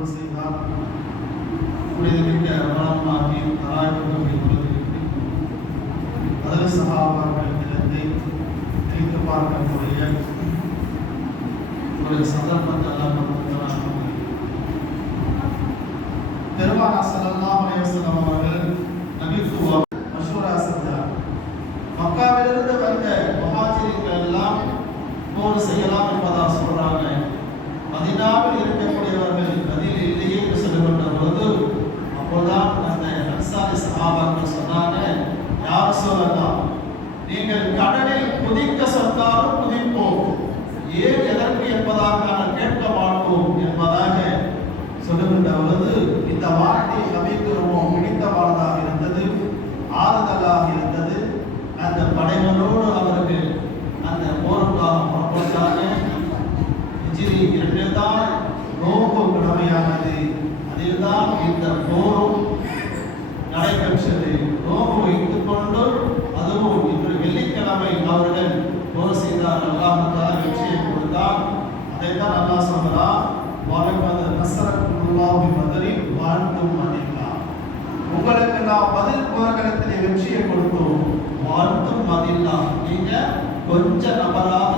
அருள் செய்தார். புனிதமிக்க ரமலானாகி தராய்வுகளை உலகிற்கு அதில் சகாபாக்களிடத்தை நினைத்து பார்க்கக்கூடிய ஒரு சந்தர்ப்பத்தை எல்லாம் பெருமானா ஸல்லல்லாஹு அலைஹி வஸல்லம் அவர்கள் நபித்துவ மஷூரா செஞ்சார். மக்காவிலிருந்து வந்த முஹாஜிர்கள் எல்லாம் போர் செய்யலாம் என்பதாக சொல்றாங்க. மதீனாவில் இருக்கக்கூடியவர்கள் பதில் இல்லையே என்று சொல்லுகின்ற பொழுது அப்போதான் அந்த அன்சாரி சஹாபாக்கள் சொன்னாங்க, யார் சொல்லலாம், நீங்கள் கடலில் குதிக்க சொன்னாலும் குதிப்போம், ஏன் எதற்கு என்பதாக நான் கேட்க மாட்டோம் என்பதாக சொல்லுகின்ற பொழுது இந்த வார்த்தை நபிக்கு ரொம்ப பிடித்தமானதாக இருந்தது, ஆறுதலாக இருந்தது. அந்த படைகளோடு அவருக்கு அந்த போருக்காக புறப்பட்டாங்க. ஹிஜ்ரி 2 தான் நோன்பு கடமையானது. அதில்தான் இந்த போரும் நடைபெற்றது. நோன்பு வைத்துக் கொண்டு அதுவும் இன்று வெள்ளிக்கிழமை அவர்கள் போர் செய்தார். அல்லாஹ் தஆலா வெற்றியை கொடுத்தார். அதைத்தான் அல்லாஹ் சொல்கிறார், உங்களுக்கு நாம் பதில் போர்க்களத்திலே வெற்றியை கொடுத்தோம், வாழ்த்தும் மதில்லா, நீங்க கொஞ்ச நபராக